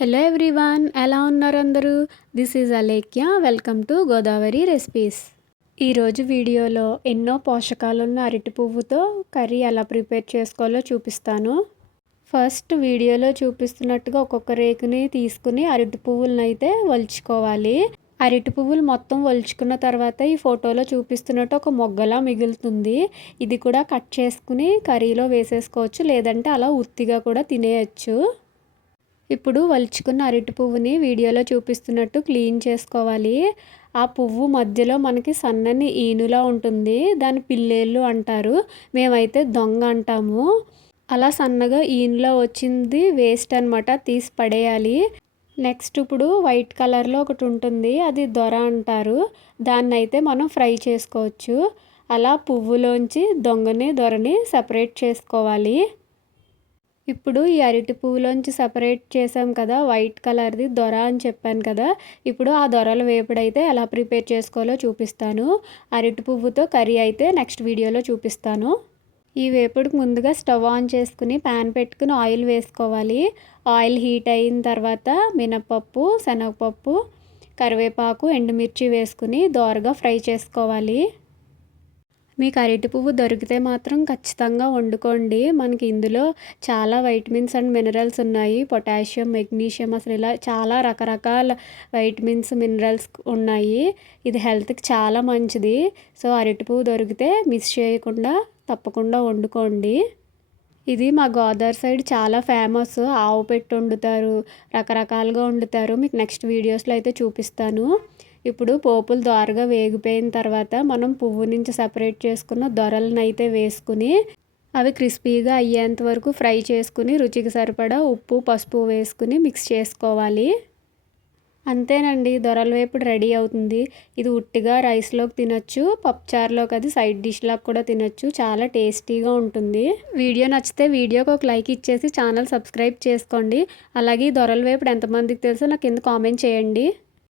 Hello everyone ఎలా ఉన్నారు అందరూ? This is Alekhya welcome to Godavari recipes ఈరోజు వీడియోలో ఎన్నో పోషకాలున్న అరటి పువ్వుతో కర్రీ ఎలా ప్రిపేర్ చేసుకోవాలో చూపిస్తాను. ఫస్ట్ వీడియోలో చూపిస్తున్నట్టుగా ఒక్కొక్క రేకుని తీసుకుని అరటి పువ్వులను అయితే వలుచుకోవాలి. అరటి పువ్వులు మొత్తం వలుచుకున్న తర్వాత ఈ ఫోటోలో చూపిస్తున్నట్టు ఒక మొగ్గలా మిగులుతుంది. ఇది కూడా కట్ చేసుకుని కర్రీలో వేసేసుకోవచ్చు లేదంటే అలా ఉత్తిగా కూడా తినేయచ్చు. ఇప్పుడు వలుచుకున్న అరటి పువ్వుని వీడియోలో చూపిస్తున్నట్టు క్లీన్ చేసుకోవాలి. ఆ పువ్వు మధ్యలో మనకి సన్నని ఈనులా ఉంటుంది. దాని పిల్లేళ్ళు అంటారు. మేమైతే దొంగ అంటాము. అలా సన్నగా ఈనులో వచ్చింది వేస్ట్ అనమాట తీసి పడేయాలి. నెక్స్ట్ ఇప్పుడు వైట్ కలర్లో ఒకటి ఉంటుంది. అది దొర అంటారు. దాన్ని అయితే మనం ఫ్రై చేసుకోవచ్చు. అలా పువ్వులోంచి దొంగని దొరని సపరేట్ చేసుకోవాలి. ఇప్పుడు ఈ అరటి పువ్వులోంచి సపరేట్ చేసాం కదా వైట్ కలర్ది దొర అని చెప్పాను కదా ఇప్పుడు ఆ దొరల వేపుడైతే ఎలా ప్రిపేర్ చేసుకోవాలో చూపిస్తాను. అరటి పువ్వుతో కర్రీ అయితే నెక్స్ట్ వీడియోలో చూపిస్తాను. ఈ వేపుడుకు ముందుగా స్టవ్ ఆన్ చేసుకుని ప్యాన్ పెట్టుకుని ఆయిల్ వేసుకోవాలి. ఆయిల్ హీట్ అయిన తర్వాత మినపప్పు శనగపప్పు కరివేపాకు ఎండుమిర్చి వేసుకుని దోరగా ఫ్రై చేసుకోవాలి. మీకు అరటి పువ్వు దొరికితే మాత్రం ఖచ్చితంగా వండుకోండి. మనకి ఇందులో చాలా వైటమిన్స్ అండ్ మినరల్స్ ఉన్నాయి. పొటాషియం మెగ్నీషియం అసలు ఇలా చాలా రకరకాల వైటమిన్స్ మినరల్స్ ఉన్నాయి. ఇది హెల్త్కి చాలా మంచిది. సో అరటి పువ్వు దొరికితే మిస్ చేయకుండా తప్పకుండా వండుకోండి. ఇది మా గోదావరి సైడ్ చాలా ఫేమస్. ఆవు పెట్టి వండుతారు రకరకాలుగా వండుతారు. మీకు నెక్స్ట్ వీడియోస్లో అయితే చూపిస్తాను. ఇప్పుడు పోపులు దోరగా వేగిపోయిన తర్వాత మనం పువ్వు నుంచి సపరేట్ చేసుకున్న దొరలను అయితే వేసుకుని అవి క్రిస్పీగా అయ్యేంత వరకు ఫ్రై చేసుకుని రుచికి సరిపడా ఉప్పు పసుపు వేసుకుని మిక్స్ చేసుకోవాలి. అంతేనండి దొరల వేపుడు రెడీ అవుతుంది. ఇది ఉట్టిగా రైస్లోకి తినొచ్చు పప్పుచారులోకి అది సైడ్ డిష్లాగా కూడా తినొచ్చు. చాలా టేస్టీగా ఉంటుంది. వీడియో నచ్చితే వీడియోకి ఒక లైక్ ఇచ్చేసి ఛానల్ సబ్స్క్రైబ్ చేసుకోండి. అలాగే దొరల వేపుడు ఎంతమందికి తెలుసో నాకు కింద కామెంట్ చేయండి.